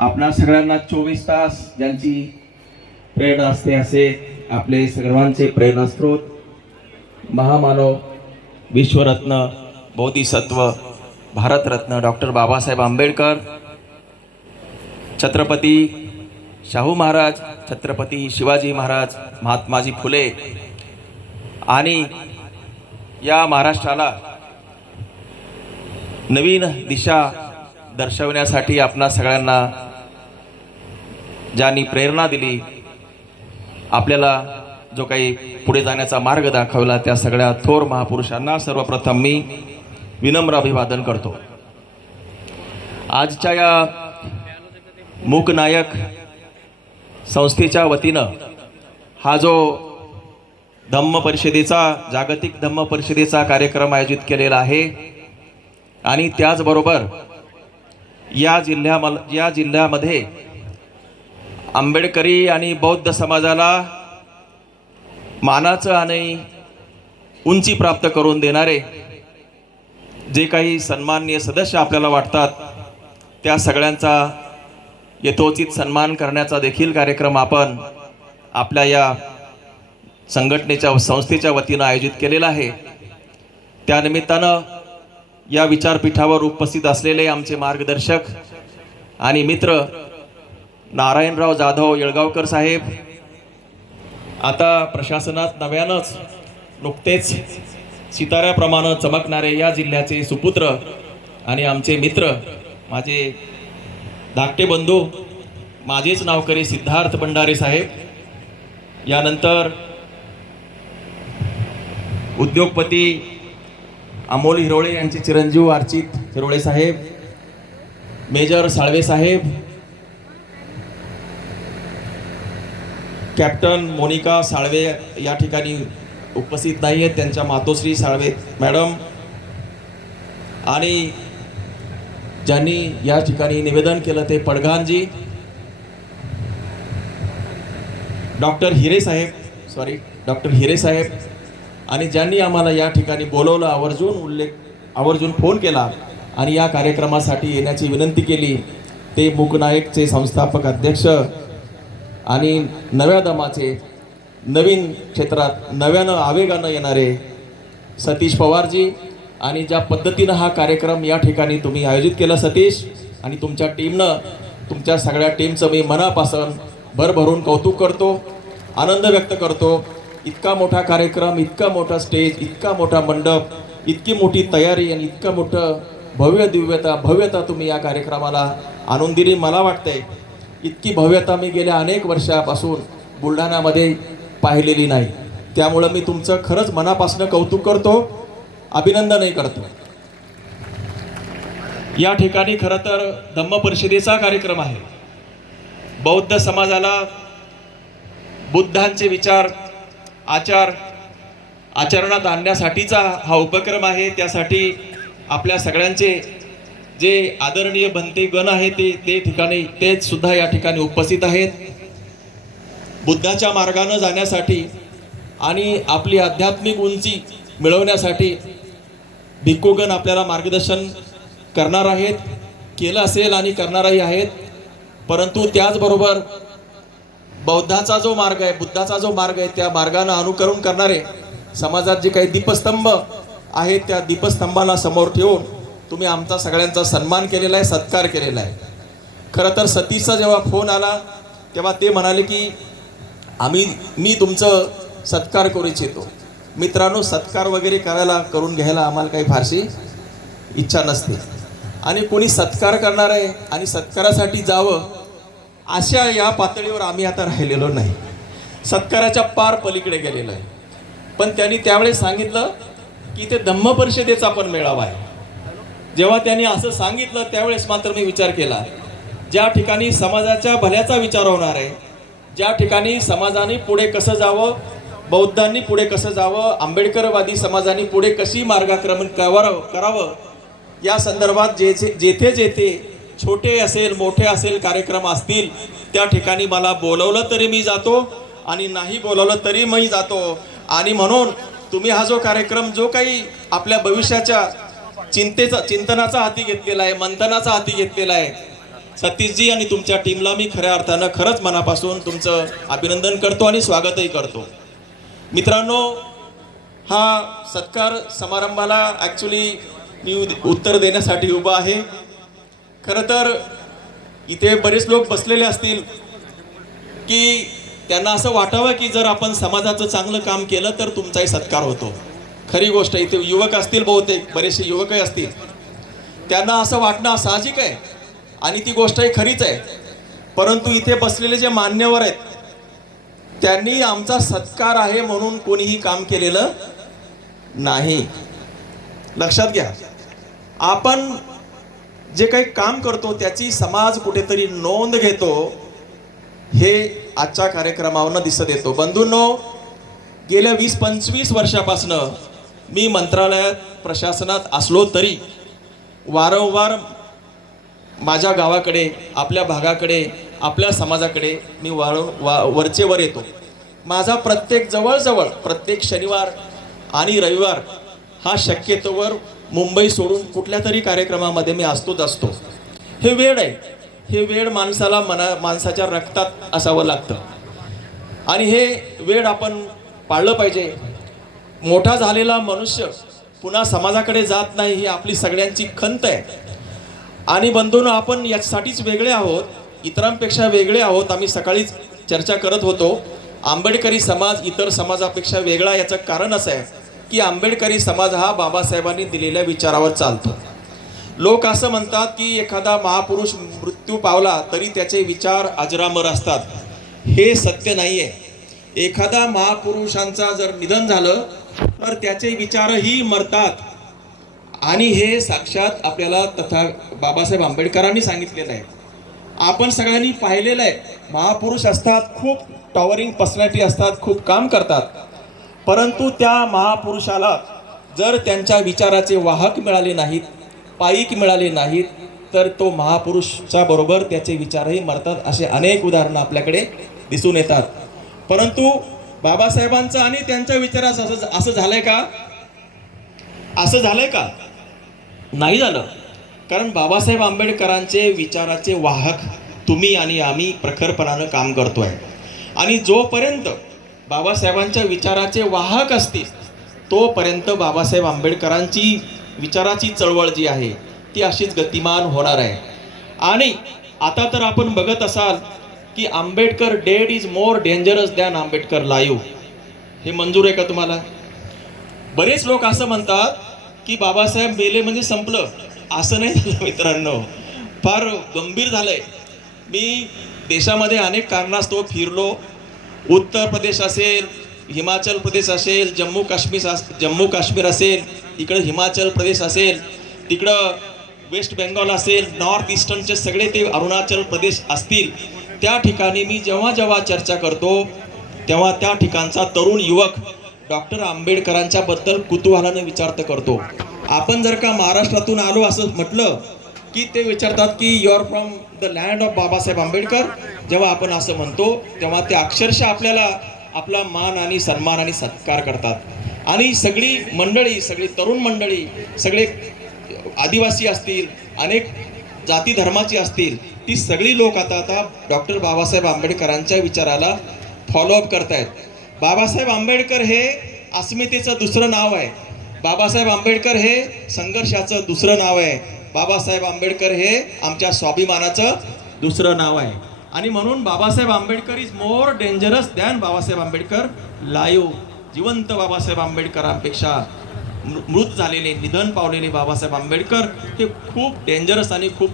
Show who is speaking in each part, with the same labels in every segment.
Speaker 1: आपणा सगळ्यांना चोवीस तास ज्यांची प्रेरणा असते असे आपले सर्वांचे प्रेरणास्रोत. महामानव विश्वरत्न बोधिसत्व भारतरत्न डॉक्टर बाबासाहेब आंबेडकर छत्रपती शाहू महाराज छत्रपती शिवाजी महाराज महात्माजी फुले आणि या महाराष्ट्राला नवीन दिशा दर्शवण्यासाठी आपणा सगळ्यांना ज्यांनी प्रेरणा दिली आपल्याला जो काही पुढे जाण्याचा मार्ग दाखवला त्या सगळ्या थोर महापुरुषांना सर्वप्रथम मी विनम्र अभिवादन करतो. आजच्या या मूकनायक संस्थेच्या वतीनं हा जो धम्म परिषदेचा जागतिक धम्म परिषदेचा कार्यक्रम आयोजित केलेला आहे आणि त्याचबरोबर या जिल्ह्या या जिल्ह्यामध्ये आंबेडकरी आणि बौद्ध समाजाला मानाचं आणि उंची प्राप्त करून देणारे जे काही सन्माननीय सदस्य आपल्याला वाटतात त्या सगळ्यांचा यथोचित सन्मान करण्याचा देखील कार्यक्रम आपण आपल्या या संघटनेच्या संस्थेच्या वतीनं आयोजित केलेला आहे. त्यानिमित्तानं या विचारपीठावर उपस्थित असलेले आमचे मार्गदर्शक आणि मित्र नारायणराव जाधव येळगावकर साहेब. आता प्रशासनात नव्यानंच नुकतेच सिताऱ्याप्रमाणे चमकणारे या जिल्ह्याचे सुपुत्र आणि आमचे मित्र माझे धाकटे बंधू माझेच नावकरी सिद्धार्थ भंडारे साहेब. यानंतर उद्योगपती अमोल हिरोळे यांचे चिरंजीव अर्चित हिरोळे साहेब मेजर साळवे साहेब कॅप्टन मोनिका साळवे या ठिकाणी उपस्थित नाही आहेत त्यांच्या मातोश्री साळवे. मॅडम आणि ज्यांनी या ठिकाणी निवेदन केलं ते पडघानजी डॉक्टर हिरे साहेब सॉरी डॉक्टर हिरे साहेब आणि ज्यांनी आम्हाला या ठिकाणी बोलवलं आवर्जून उल्लेख आवर्जून फोन केला आणि या कार्यक्रमासाठी येण्याची विनंती केली ते मूकनायकचे संस्थापक अध्यक्ष आणि नव्या दमाचे नवीन क्षेत्रात नव्यानं आवेगानं येणारे सतीश पवारजी आणि ज्या पद्धतीनं हा कार्यक्रम या ठिकाणी तुम्ही आयोजित केला सतीश आणि तुमच्या टीमनं तुमच्या सगळ्या टीमचं मी मनापासून भरभरून कौतुक करतो आनंद व्यक्त करतो. इतका मोठा कार्यक्रम इतका मोठा स्टेज इतका मोठा मंडप इतकी मोठी तयारी आणि इतकं मोठं भव्य दिव्यता भव्यता तुम्ही या कार्यक्रमाला आणून दिली. मला वाटतंय इतकी भव्यता मी गेल्या अनेक वर्षापासून बुलढाण्यामध्ये पाहिलेली नाही. त्यामुळं मी तुमचं खरंच मनापासून कौतुक करतो अभिनंदनही करतो. या ठिकाणी खरं तर धम्म परिषदेचा कार्यक्रम आहे. बौद्ध समाजाला बुद्धांचे विचार आचार आचरणात आणण्यासाठीचा हा उपक्रम आहे. त्यासाठी आपल्या सगळ्यांचे जे आदरणीय बनते गण आहे ते ते ठिकाणी तेच सुद्धा या ठिकाणी उपस्थित आहेत. बुद्धाच्या मार्गानं जाण्यासाठी आणि आपली आध्यात्मिक उंची मिळवण्यासाठी भिक्खूगण आपल्याला मार्गदर्शन करणार आहेत केलं असेल आणि करणारही आहेत. परंतु त्याचबरोबर बौद्धाचा जो मार्ग आहे बुद्धाचा जो मार्ग आहे त्या मार्गानं अनुकरण करणारे समाजात जे काही दीपस्तंभ आहेत त्या दीपस्तंभाला समोर ठेवून तुम्ही आमचा सगळ्यांचा सन्मान केलेला आहे सत्कार केलेला आहे. खरं तर सतीशचा जेव्हा फोन आला तेव्हा ते म्हणाले की आम्ही मी तुमचं सत्कार करू इच्छितो. मित्रांनो सत्कार वगैरे करायला करून घ्यायला आम्हाला काही फारशी इच्छा नसते. आणि कोणी सत्कार करणार आहे आणि सत्कारासाठी जावं अशा या पातळीवर आम्ही आता राहिलेलो नाही. सत्काराच्या पार पलीकडे गेलेलो आहे. पण त्यांनी त्यावेळेस सांगितलं की ते धम्म परिषदेचा पण मेळावा आहे. जेव्हा त्यांनी असं सांगितलं त्यावेळेस मात्र मी विचार केला. ज्या ठिकाणी समाजाच्या भल्याचा विचार होणार आहे ज्या ठिकाणी समाजाने पुढे कसं जावं बौद्धांनी पुढे कसं जावं आंबेडकरवादी समाजाने पुढे कशी मार्गाक्रमण करावं करावं या संदर्भात जे जे- जेथे जेथे छोटे असेल मोठे असेल कार्यक्रम असतील त्या ठिकाणी मला बोलवलं तरी मी जातो आणि नाही बोलवलं तरी मी जातो. आणि म्हणून तुम्ही हा जो कार्यक्रम जो काही आपल्या भविष्याच्या चिंतेचा चिंतनाचा हाती घेतलेला आहे मंथनाचा हाती घेतलेला आहे. सतीशजी आणि तुमच्या टीमला मी खऱ्या अर्थानं खरंच मनापासून तुमचं अभिनंदन करतो आणि स्वागतही करतो. मित्रांनो हा सत्कार समारंभाला ॲक्च्युली मी उद- उत्तर देण्यासाठी उभा आहे. खरं तर इथे बरेच लोक बसलेले असतील की त्यांना असं वाटावं की जर आपण समाजाचं चांगलं काम केलं तर तुमचाही सत्कार होतो. खरी गोष्ट इथे युवक असतील बहुतेक बरेचसे युवकही असतील. त्यांना असं वाटणं साहजिक आहे. आणि ती गोष्टही खरीच आहे. परंतु इथे बसलेले जे मान्यवर आहेत त्यांनी आमचा सत्कार आहे म्हणून कोणीही काम केलेलं नाही. लक्षात घ्या आपण जे काही काम करतो त्याची समाज कुठेतरी नोंद घेतो हे आजच्या कार्यक्रमावरनं दिसत येतो. बंधूंनो गेल्या वीस पंचवीस वर्षापासनं मी मंत्रालयात प्रशासनात असलो तरी वारंवार माझ्या गावाकडे आपल्या भागाकडे आपल्या समाजाकडे मी वार वा वरचे वर येतो. माझा प्रत्येक जवळजवळ प्रत्येक शनिवार आणि रविवार हा शक्यतोवर मुंबई सोडून कुठल्या तरी कार्यक्रमामध्ये मी असतोच असतो. हे वेळ आहे. हे वेळ माणसाला मना माणसाच्या रक्तात असावं लागतं. आणि हे वेळ आपण पाळलं पाहिजे. मोठा झालेला मनुष्य पुन्हा समाजाकडे जात नाही ही आपली सगळ्यांची खंत आहे. आणि बंधून आपण याच्यासाठीच वेगळे आहोत इतरांपेक्षा वेगळे आहोत. आम्ही सकाळीच चर्चा करत होतो आंबेडकरी समाज इतर समाजापेक्षा वेगळा याचं कारण असं आहे की आंबेडकरी समाज हा बाबासाहेबांनी दिलेल्या विचारावर चालतो. लोक असं म्हणतात की एखादा महापुरुष मृत्यू पावला तरी त्याचे विचार अजरामर असतात. हे सत्य नाही आहे एखादा महापुरुषांचा जर निधन झालं तर त्याचे विचारही मरतात. आणि हे साक्षात आपल्याला तथा बाबासाहेब आंबेडकरांनी सांगितलेलं आहे. आपण सगळ्यांनी पाहिलेलं आहे महापुरुष असतात खूप टॉवरिंग पर्सनॅलिटी असतात खूप काम करतात. परंतु त्या महापुरुषाला जर त्यांच्या विचाराचे वाहक मिळाले नाहीत पायिक मिळाले नाहीत तर तो महापुरुषच्या बरोबर त्याचे विचारही मरतात असे अनेक उदाहरणं आपल्याकडे दिसून येतात. परंतु बाबासाहेबांचं आणि त्यांच्या विचाराचं असं असं झालंय का? असं झालंय का? नाही झालं. कारण बाबासाहेब आंबेडकरांचे विचाराचे वाहक तुम्ही आणि आम्ही प्रखरपणानं काम करतोय. आणि जोपर्यंत बाबासाहेबांच्या विचाराचे वाहक असतील तोपर्यंत बाबासाहेब आंबेडकरांची विचाराची चळवळ जी आहे ती अशीच गतिमान होणार आहे. आणि आता तर आपण बघत असाल की Ambedkar dead is more dangerous than Ambedkar live हे मंजूर आहे का तुम्हाला? बरेच लोक असं म्हणतात की बाबासाहेब मेले म्हणजे संपलं. असं नाही झालं मित्रांनो. फार गंभीर झालंय. मी देशामध्ये अनेक कारणास्तव फिरलो. उत्तर प्रदेश असेल हिमाचल प्रदेश असेल जम्मू काश्मीर अस- जम्मू काश्मीर असेल इकडं हिमाचल प्रदेश असेल तिकडं वेस्ट बेंगॉल असेल नॉर्थ ईस्टर्नचे सगळे ते अरुणाचल प्रदेश असतील. त्या ठिकाणी मी जेव्हा जेव्हा चर्चा करतो तेव्हा त्या ठिकाणचा तरुण युवक डॉक्टर आंबेडकरांच्या बद्दल कुतूहलाने विचारत करतो. आपण जर का महाराष्ट्रातून आलो असं म्हटलं की ते विचारतात की you are from the land of Babasaheb Ambedkar? जेव्हा आपण असं म्हणतो तेव्हा ते अक्षरशः आपल्याला आपला मान आणि सन्मान आणि सत्कार करतात. आणि सगळी मंडळी सगळी तरुण मंडळी सगळे आदिवासी असतील अनेक जाती धर्माची असतील ती सगळी लोक आता आता डॉक्टर बाबासाहेब आंबेडकरांच्या विचाराला फॉलोअप करतायत. बाबासाहेब आंबेडकर हे अस्मितेचं दुसरं नाव आहे. बाबासाहेब आंबेडकर हे संघर्षाचं दुसरं नाव आहे. बाबासाहेब आंबेडकर हे आमच्या स्वाभिमानाचं दुसरं नाव आहे. आणि म्हणून Babasaheb Ambedkar is more dangerous than Babasaheb Ambedkar live जिवंत बाबासाहेब आंबेडकरांपेक्षा मृ- मृत झालेले निधन पावलेले बाबासाहेब आंबेडकर हे खूप डेंजरस आणि खूप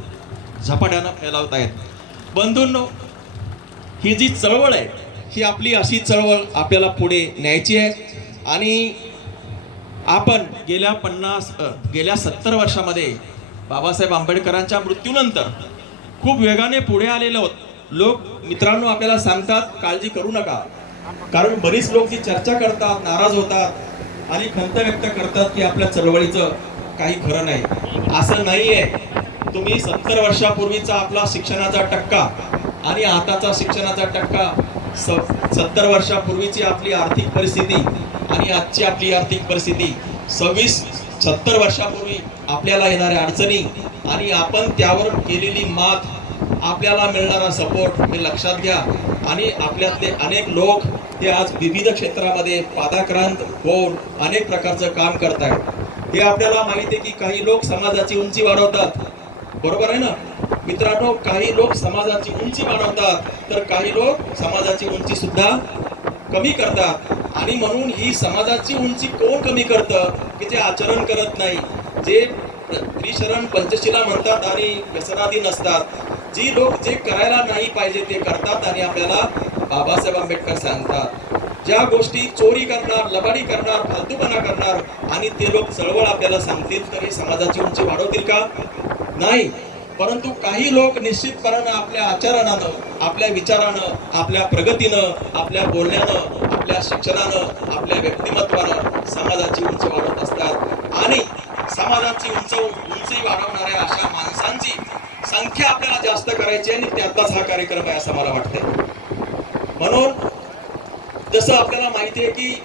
Speaker 1: झपाट्यानं फैलावत आहेत बंधूंनो ही जी चळवळ आहे ही आपली अशी चळवळ आपल्याला पुढे न्यायची आहे. आणि आपण गेल्या पन्नास गेल्या सत्तर वर्षामध्ये बाबासाहेब आंबेडकरांच्या मृत्यूनंतर खूप वेगाने पुढे आलेले आहोत. लोक मित्रांनो आपल्याला सांगतात काळजी करू नका. कारण बरीच लोक जी चर्चा करतात नाराज होतात आणि खंत व्यक्त करतात की आपल्या चळवळीचं काही खरं नाही. असं नाही आहे तुम्ही सत्तर वर्षापूर्वीचा आपला शिक्षणाचा टक्का आणि आताचा शिक्षणाचा टक्का स सत्तर वर्षापूर्वीची आपली आर्थिक परिस्थिती आणि आजची आपली आर्थिक परिस्थिती सव्वीस सत्तर वर्षापूर्वी आपल्याला येणाऱ्या अडचणी आणि आपण त्यावर केलेली मात आपल्याला मिळणारा सपोर्ट हे लक्षात घ्या आणि आपल्यातले अनेक लोक ते आज विविध क्षेत्रामध्ये पादाक्रांत होऊन अनेक प्रकारचं काम करत आहेत हे आपल्याला माहिती आहे की काही लोक समाजाची उंची वाढवतात बरोबर आहे ना? मित्रांनो काही लोक समाजाची उंची वाढवतात तर काही लोक समाजाची उंची सुद्धा कमी करतात. आणि म्हणून ही समाजाची उंची कोण कमी करतं? की जे आचरण करत नाही. जे त्रिशरण पंचशिला म्हणतात आणि व्यसनाधी नसतात जी लोक जे करायला नाही पाहिजे ते करतात आणि आपल्याला बाबासाहेब आंबेडकर सांगतात. ज्या गोष्टी चोरी करणार लबाडी करणार फालतूपणा करणार आणि ते लोक चळवळ आपल्याला सांगतील तर हे समाजाची उंची वाढवतील का? नाही. परंतु काही लोक निश्चितपणानं आपल्या आचरणानं आपल्या विचारानं आपल्या प्रगतीनं आपल्या बोलण्यानं आपल्या शिक्षणानं आपल्या व्यक्तिमत्वानं समाजाची उंच वाढवत असतात. आणि समाजाची उंच उंची वाढवणाऱ्या अशा माणसांची संख्या आपल्याला जास्त करायची आहे आणि त्यातलाच हा कार्यक्रम आहे असं मला वाटतंय. म्हणून जसं आपल्याला माहिती आहे की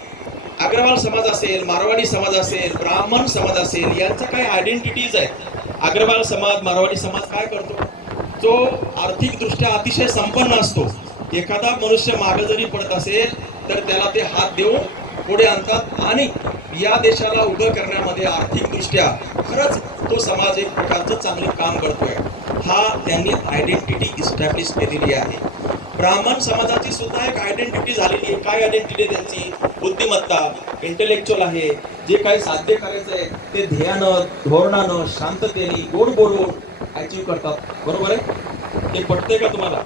Speaker 1: अग्रवाल समाज असेल मारवाडी समाज असेल ब्राह्मण समाज असेल यांच्या काही आयडेंटिटीज आहेत. अग्रवाल समाज मारवाडी समाज काय करतो? जो आर्थिकदृष्ट्या अतिशय संपन्न असतो. एखादा मनुष्य मागे जरी पडत असेल तर त्याला ते हात देऊन पुढे आणतात आणि या देशाला उभं करण्यामध्ये आर्थिकदृष्ट्या खरंच तो समाज एक प्रकारचं चांगलं काम करतोय. हा त्यांनी आयडेंटिटी इस्टॅब्लिश केलेली आहे. ब्राह्मण समाजाची सुद्धा एक आयडेंटिटी झालेली आहे. काय आयडेंटिटी त्यांची? बुद्धिमत्ता इंटेलेक्च्युअल आहे. जे काही साध्य करायचं आहे ते ध्येयानं धोरणानं शांततेने गोड बोलून अचीव करतात. बरोबर आहे? ते पटते का तुम्हाला?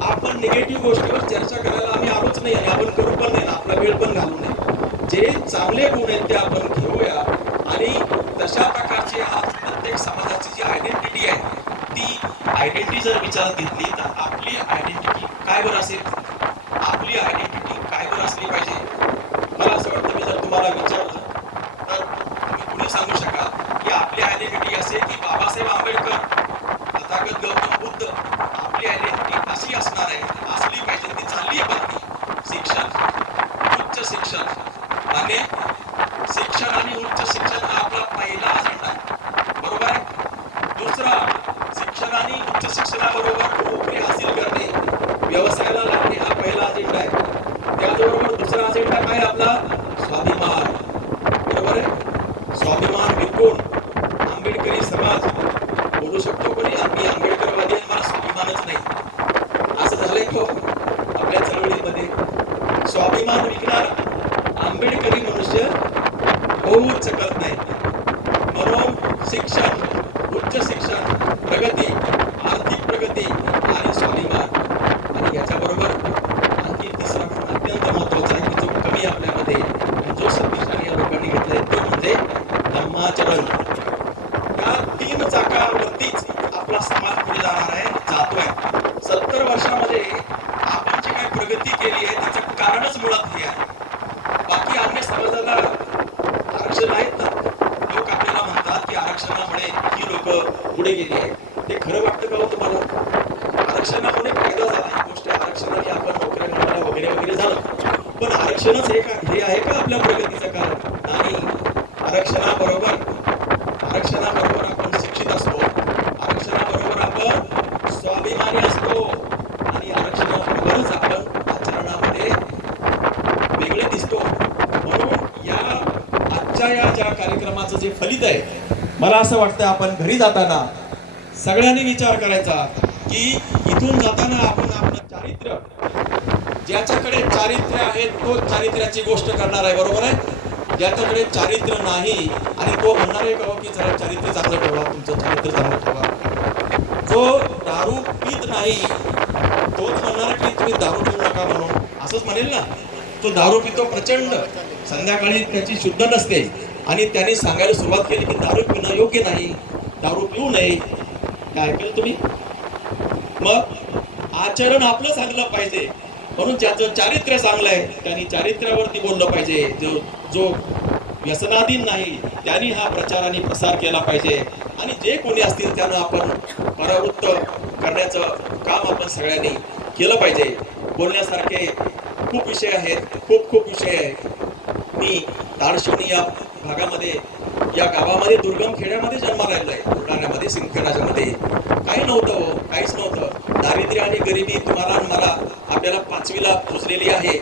Speaker 1: आपण निगेटिव्ह गोष्टीवर चर्चा करायला आम्ही आलोच नाही आणि आपण करू पण नाही आपला वेळ पण घालू नये जे चांगले गुण आहेत ते आपण घेऊया. आणि तशा प्रकारची आज प्रत्येक समाजाची जी आयडेंटिटी आहे ती आयडेंटिटी जर विचारात घेतली तर आपली आयडेंटिटी काय बरं असेल? या कार्यक्रमाचं जे फलित आहे मला असं वाटतं आपण घरी जाताना सगळ्यांनी विचार करायचा की इथून जाताना आपण आपलं चारित्र्य ज्याच्याकडे चारित्र्य आहे तो चारित्र्याची गोष्ट करणार आहे बरोबर आहे? ज्याच्याकडे चारित्र्य नाही आणि तो म्हणणार आहे का की जरा चारित्र्य चांगलं ठेवा तुमचं चारित्र्य चांगलं ठेवा. जो दारू पित नाही तोच म्हणणार की तुम्ही दारू पिऊ नका म्हणून. असंच म्हणेल ना? तो दारू पितो प्रचंड. संध्याकाळी त्याची शुद्ध नसते. आणि त्याने सांगायला सुरुवात केली की दारू पिणं योग्य नाही दारू पिऊ नये. काय ऐकलं तुम्ही? मग आचरण आपलं चांगलं पाहिजे. म्हणून ज्याचं चारित्र्य चांगलं आहे त्यांनी चारित्र्यावरती बोललं पाहिजे. जो जो व्यसनाधीन नाही त्यांनी हा प्रचार आणि प्रसार केला पाहिजे. आणि जे कोणी असतील त्यांना आपण परावृत्त करण्याचं काम आपण सगळ्यांनी केलं पाहिजे. बोलण्यासारखे खूप विषय आहेत खूप खूप विषय आहेत मी दार्शनीय भागामध्ये या गावामध्ये दुर्गम खेड्यामध्ये जन्माला राहिला आहे. बुलढाण्यामध्ये सिंदखेडाच्यामध्ये काही नव्हतं हो काहीच नव्हतं. दारिद्र्य आणि गरिबी तुम्हाला आणि मला आपल्याला पाचवीला पोचलेली आहे.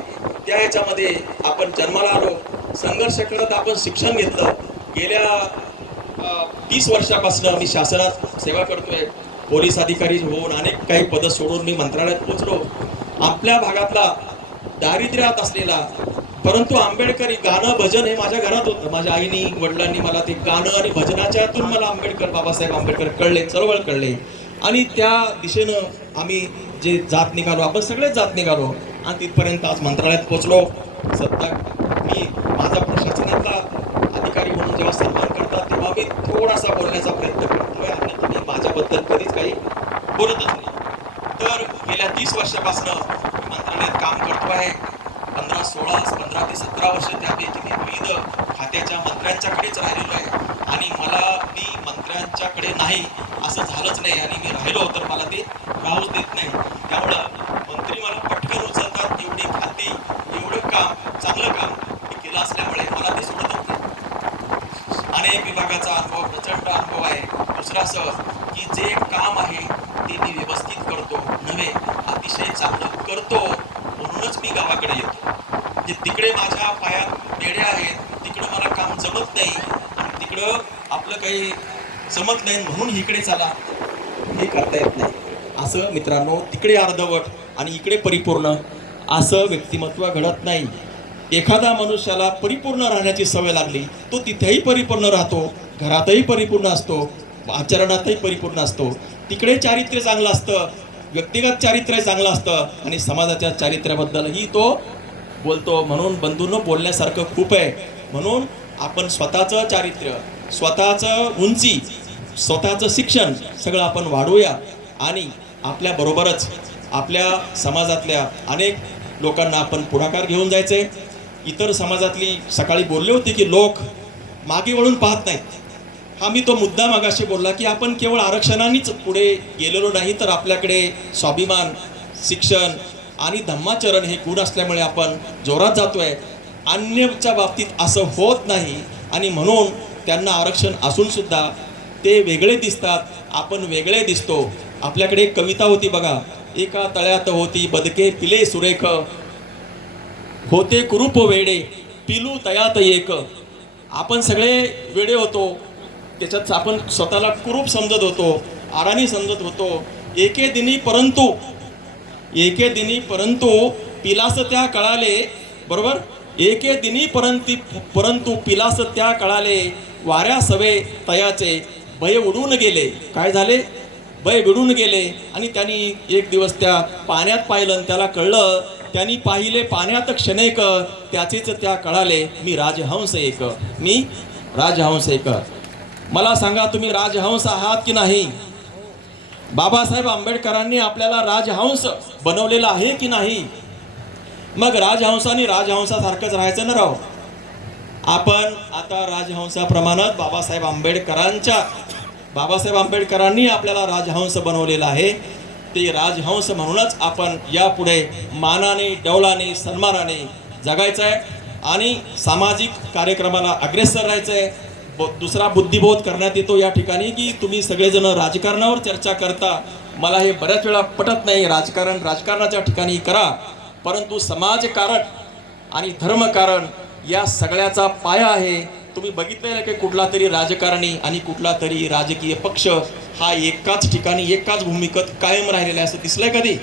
Speaker 1: त्या ह्याच्यामध्ये आपण जन्माला आलो. संघर्ष करत आपण शिक्षण घेतलं. गेल्या तीस वर्षापासून मी शासनात सेवा करतोय. पोलीस अधिकारी होऊन अनेक काही पदं सोडून मी मंत्रालयात पोहोचलो. आपल्या भागातला दारिद्र्यात असलेला परंतु आंबेडकरी गाणं भजन हे माझ्या घरात होतं. माझ्या आईनी वडिलांनी मला ते गाणं आणि भजनाच्यातून मला आंबेडकर बाबासाहेब आंबेडकर कळले चळवळ कळले. आणि त्या दिशेनं आम्ही जे जात निघालो आपण सगळेच जात निघालो आणि तिथपर्यंत आज मंत्रालयात पोहोचलो. सध्या मी माझा प्रशासनाचा अधिकारी म्हणून जेव्हा सन्मान करतात तेव्हा मी थोडासा बोलण्याचा प्रयत्न करतोय आणि तुम्ही माझ्याबद्दल कधीच काही बोलतच नाही. तर गेल्या तीस वर्षापासून मंत्रालयात काम करतो आहे पंधरा सोळा पंधरा ते सतरा वर्ष त्यापैकी मी विविध खात्याच्या मंत्र्यांच्याकडेच राहिलेलो आहे. आणि मला मी मंत्र्यांच्याकडे नाही असं झालंच नाही. आणि मी राहिलो तर मला ते राहूच देत नाही त्यामुळं मंत्री मला पटकन उचलतात एवढी खाती एवढं काम चांगलं काम मी केलं असल्यामुळे मला ते सोडतच नाही अनेक विभागाचा अनुभव प्रचंड अनुभव आहे दुसरा असं की जे काम आहे ते मी व्यवस्थित करतो नव्हे अतिशय चांगलं करतो म्हणूनच मी गावाकडे येतो जे तिकडे माझ्या पायात बेड्या आहेत तिकडं मला काम जमत नाही आणि तिकडं आपलं काही जमत नाही म्हणून इकडे चला. हे करता येत नाही. असं मित्रांनो तिकडे अर्धवट आणि इकडे परिपूर्ण असं व्यक्तिमत्व घडत नाही. एखादा मनुष्याला परिपूर्ण राहण्याची सवय लागली तो तिथेही परिपूर्ण राहतो घरातही परिपूर्ण असतो आचरणातही परिपूर्ण असतो. तिकडे चारित्र्य चांगलं असतं व्यक्तिगत चारित्र्य चांगलं असतं आणि समाजाच्या चारित्र्याबद्दलही तो बोलतो. म्हणून बंधूंनो बोलण्यासारखं खूप आहे. म्हणून आपण स्वतःचं चारित्र्य स्वतःचं उंची स्वतःचं शिक्षण सगळं आपण वाढवूया आणि आपल्याबरोबरच आपल्या समाजातल्या अनेक लोकांना आपण पुढाकार घेऊन जायचे इतर समाजातली सकाळी बोलले होते की लोक मागे वळून पाहत नाहीत. हा मी तो मुद्दा मागाशी बोलला की आपण केवळ आरक्षणानेच पुढे गेलेलो नाही तर आपल्याकडे स्वाभिमान शिक्षण आणि धम्माचरण हे गुण असल्यामुळे आपण जोरात जातो आहे अन्यच्या बाबतीत असं होत नाही आणि म्हणून त्यांना आरक्षण असूनसुद्धा ते वेगळे दिसतात आपण वेगळे दिसतो. आपल्याकडे एक कविता होती बघा एका तळ्यात होती बदके पिले सुरेख. होते कुरूप वेडे पिलू तयात एक. आपण सगळे वेडे होतो त्याच्यात आपण स्वतःला कुरूप समजत होतो आराणी समजत होतो. एके दिनी परंतु एके दिनी परंतु पिलास त्या कळाले बरोबर? एके दिनी परंती परंतु पिलास त्या कळाले वाऱ्या सवे तयाचे. भय उडून गेले. काय झाले? भय विडून गेले. आणि त्यांनी एक दिवस त्या पाण्यात पाहिलं आणि त्याला कळलं त्यांनी पाहिले पाण्यात क्षणेक त्याचेच त्या कळाले मी राजहंस एक मी राजहंस एक. मला सांगा तुम्ही राजहंस आहात की नाही? बाबासाहेब आंबेडकरांनी आपल्याला राजहंस बनवलेला आहे की नाही? मग राजहंसाने राजहंसासारखंच राहायचं ना राव? आपण आता राजहंसाप्रमाणात बाबासाहेब आंबेडकरांच्या बाबासाहेब आंबेडकरांनी आपल्याला राजहंस बनवलेला आहे. ते राजहंस म्हणूनच आपण यापुढे मानाने डौलाने सन्मानाने जगायचं आहे आणि सामाजिक कार्यक्रमाला अग्रेसर राहायचं आहे. ब- दुसरा बुद्धिबोध करण्यात येतो या ठिकाणी की तुम्ही सगळेजण राजकारणावर चर्चा करता. मला हे बऱ्याच वेळा पटत नाही. राजकारण राजकारणाच्या ठिकाणी करा. परंतु समाजकारण आणि धर्मकारण या सगळ्याचा पाया आहे. तुम्ही बघितलेलं की कुठला तरी राजकारणी आणि कुठला तरी राजकीय पक्ष हा एकाच ठिकाणी एकाच भूमिकेत कायम राहिलेला असं दिसलंय कधी?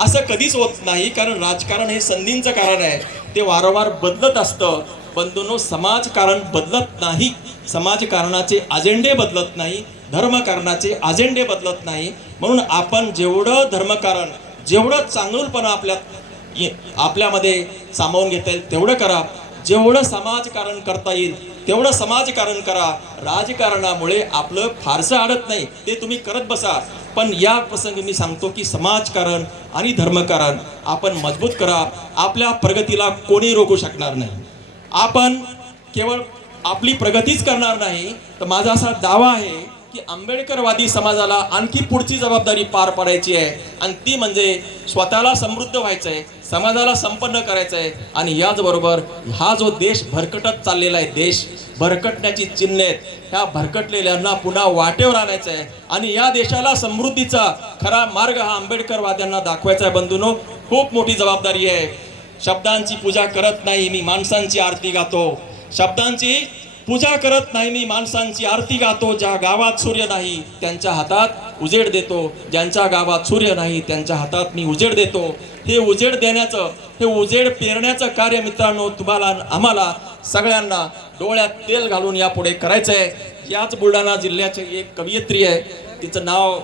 Speaker 1: असं कधीच होत नाही कारण राजकारण हे संधींचं कारण आहे. ते वारंवार बदलत असतं. बंधूनो समाजकारण बदलत नाही. समाजकारणाचे अजेंडे बदलत नाही. धर्मकारणाचे अजेंडे बदलत नाही. म्हणून आपण जेवढं धर्मकारण जेवढं चांगलपणा आपल्यात आपल्यामध्ये सामावून घेता येईल तेवढं करा. जेवढं समाजकारण करता येईल तेवढं समाजकारण करा. राजकारणामुळे आपलं फारसं अडत नाही ते तुम्ही करत बसा. पण या प्रसंगी मी सांगतो की समाजकारण आणि धर्मकारण आपण मजबूत करा. आपल्या प्रगतीला कोणी रोखू शकणार नाही. आपण केवळ आपली प्रगतीच करणार नाही तर माझा असा दावा आहे की आंबेडकरवादी समाजाला आणखी पुढची जबाबदारी पार पाडायची आहे. आणि ती म्हणजे स्वतःला समृद्ध व्हायचं आहे समाजाला संपन्न करायचं आहे. आणि याचबरोबर हा जो देश भरकटत चाललेला आहे देश भरकटण्याची चिन्ह आहेत ह्या भरकटलेल्यांना पुन्हा वाटेवर आणायचं आहे. आणि या देशाला समृद्धीचा खरा मार्ग हा आंबेडकरवाद्यांना दाखवायचा आहे. बंधूनो खूप मोठी जबाबदारी आहे. शब्दांची पूजा करत नाही मी माणसांची आरती गातो. शब्दांची पूजा करत नाही मी माणसांची आरती गातो ज्या गावात सूर्य नाही त्यांच्या हातात उजेड देतो. ज्यांच्या गावात सूर्य नाही त्यांच्या हातात मी उजेड देतो. हे उजेड देण्याचं हे उजेड पेरण्याचं कार्य मित्रांनो तुम्हाला आम्हाला सगळ्यांना डोळ्यात तेल घालून यापुढे करायचं आहे याच बुलढाणा जिल्ह्याची एक कवयित्री आहे. तिचं नाव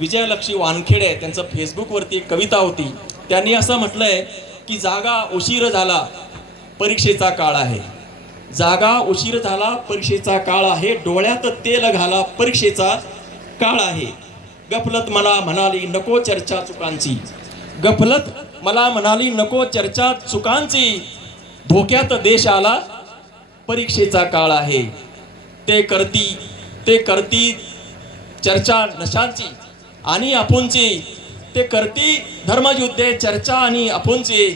Speaker 1: विजयलक्ष्मी वानखेडे त्यांचं फेसबुकवरती एक कविता होती. त्यांनी असं म्हटलंय की जागा उशीर झाला परीक्षेचा काळ आहे. जागा उशीर झाला परीक्षेचा काळ आहे. डोळ्यात तेल घाला परीक्षेचा काळ आहे. गफलत मला म्हणाली नको चर्चा चुकांची. गफलत मला म्हणाली नको चर्चा चुकांची. धोक्यात देश आला परीक्षेचा काळ आहे. ते करती ते करती चर्चा नशांची आणि आपुंची ते करती धर्मयुद्धे चर्चा आणि आपुंची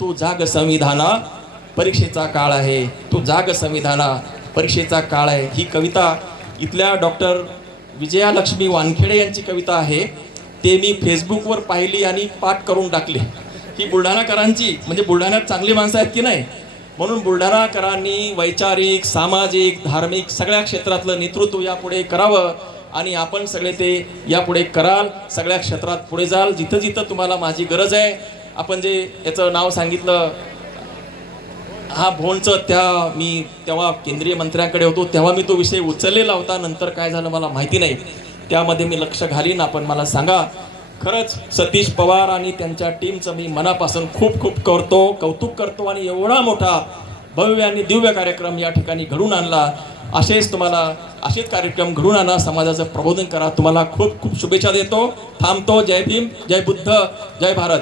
Speaker 1: तू जाग संविधाना परीक्षेचा काळ आहे तू जाग संविधाना परीक्षेचा काळ आहे. ही कविता इथल्या डॉक्टर विजयालक्ष्मी वानखेडे यांची कविता आहे. ते मी फेसबुकवर पाहिली आणि पाठ करून टाकली. ही बुलढाणाकरांची म्हणजे बुलढाण्यात चांगली माणसं आहेत की नाही? म्हणून बुलढाणाकरांनी वैचारिक सामाजिक धार्मिक सगळ्या क्षेत्रातलं नेतृत्व यापुढे करावं आणि आपण सगळे ते यापुढे कराल सगळ्या क्षेत्रात पुढे जाल. जिथं जिथं तुम्हाला माझी गरज आहे आपण जे याचं नाव सांगितलं हा भोंडचं त्या मी तेव्हा केंद्रीय मंत्र्यांकडे होतो तेव्हा मी तो विषय उचललेला होता. नंतर काय झालं मला माहिती नाही. त्यामध्ये मी लक्ष घालीन. आपण मला सांगा. खरंच सतीश पवार आणि त्यांच्या टीमचं मी मनापासून खूप खूप करतो कौतुक करतो आणि एवढा मोठा भव्य आणि दिव्य कार्यक्रम या ठिकाणी घडून आणला. असेच तुम्हाला असेच कार्यक्रम घडून आणा. समाजाचं प्रबोधन करा. तुम्हाला खूप खूप शुभेच्छा देतो. थांबतो. जय भीम. जय बुद्ध. जय भारत.